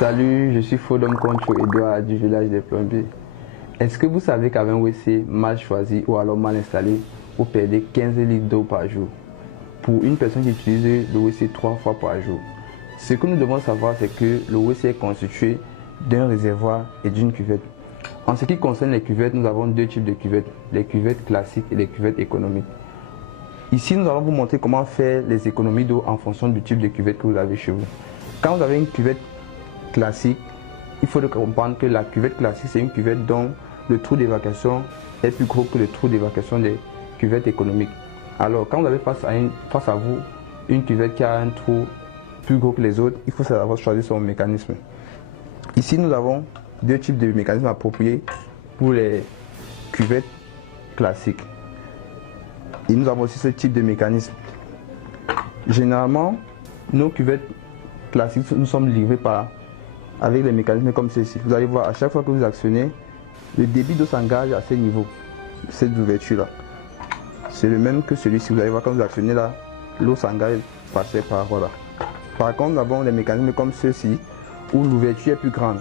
Salut, je suis Fodom Concho Edouard du village des plombiers. Est-ce que vous savez qu'avec un WC mal choisi ou alors mal installé, vous perdez 15 litres d'eau par jour pour une personne qui utilise le WC 3 fois par jour? Ce que nous devons savoir, c'est que le WC est constitué d'un réservoir et d'une cuvette. En ce qui concerne les cuvettes, nous avons deux types de cuvettes, les cuvettes classiques et les cuvettes économiques. Ici, nous allons vous montrer comment faire les économies d'eau en fonction du type de cuvette que vous avez chez vous. Quand vous avez une cuvette classique, il faut comprendre que la cuvette classique, c'est une cuvette dont le trou d'évacuation est plus gros que le trou d'évacuation des cuvettes économiques. Alors, quand vous avez face à vous une cuvette qui a un trou plus gros que les autres, il faut savoir choisir son mécanisme. Ici, nous avons deux types de mécanismes appropriés pour les cuvettes classiques. Et nous avons aussi ce type de mécanisme. Généralement, nos cuvettes classiques, nous sommes livrés avec des mécanismes comme ceci. Vous allez voir, à chaque fois que vous actionnez, le débit d'eau s'engage à ce niveau, cette ouverture-là. C'est le même que celui-ci. Vous allez voir, quand vous actionnez là, l'eau s'engage par ces parois-là. Par contre, nous avons des mécanismes comme ceux-ci, où l'ouverture est plus grande.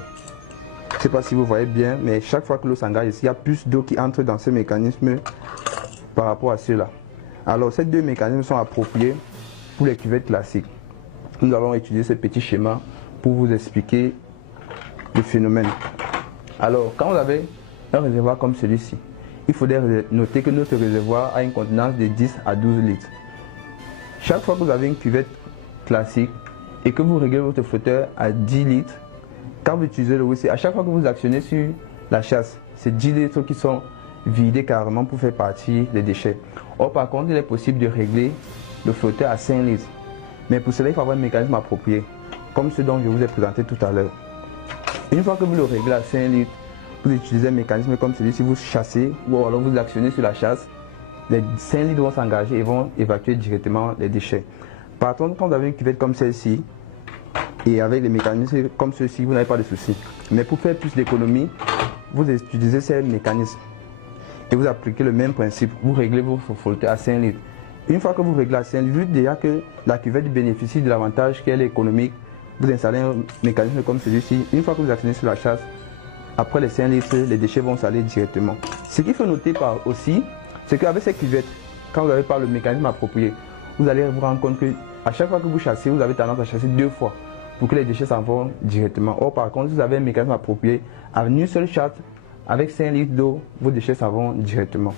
Je ne sais pas si vous voyez bien, mais chaque fois que l'eau s'engage ici, il y a plus d'eau qui entre dans ce mécanisme par rapport à ceux-là. Alors, ces deux mécanismes sont appropriés pour les cuvettes classiques. Nous allons étudier ce petit schéma pour vous expliquer le phénomène. Alors, quand vous avez un réservoir comme celui-ci, il faudrait noter que notre réservoir a une contenance de 10 à 12 litres. Chaque fois que vous avez une cuvette classique et que vous réglez votre flotteur à 10 litres, quand vous utilisez le WC, à chaque fois que vous actionnez sur la chasse, c'est 10 litres qui sont vidés carrément pour faire partir les déchets. Or, par contre, il est possible de régler le flotteur à 5 litres. Mais pour cela, il faut avoir un mécanisme approprié, comme ce dont je vous ai présenté tout à l'heure. Une fois que vous le réglez à 5 litres, vous utilisez un mécanisme comme celui-ci, vous chassez ou alors vous actionnez sur la chasse, les 5 litres vont s'engager et vont évacuer directement les déchets. Par contre, quand vous avez une cuvette comme celle-ci, et avec des mécanismes comme ceux-ci, vous n'avez pas de souci. Mais pour faire plus d'économie, vous utilisez ces mécanismes et vous appliquez le même principe. Vous réglez vos flotteurs à 5 litres. Une fois que vous réglez à 5 litres, vu déjà que la cuvette bénéficie de l'avantage qu'elle est économique, vous installez un mécanisme comme celui-ci. Une fois que vous actionnez sur la chasse, après les 5 litres, les déchets vont s'aller directement. Ce qu'il faut noter aussi, c'est qu'avec ces cuvettes, quand vous n'avez pas le mécanisme approprié, vous allez vous rendre compte qu'à chaque fois que vous chassez, vous avez tendance à chasser 2 fois pour que les déchets s'en vont directement. Or, par contre, si vous avez un mécanisme approprié, avec une seule chasse, avec 5 litres d'eau, vos déchets s'en vont directement.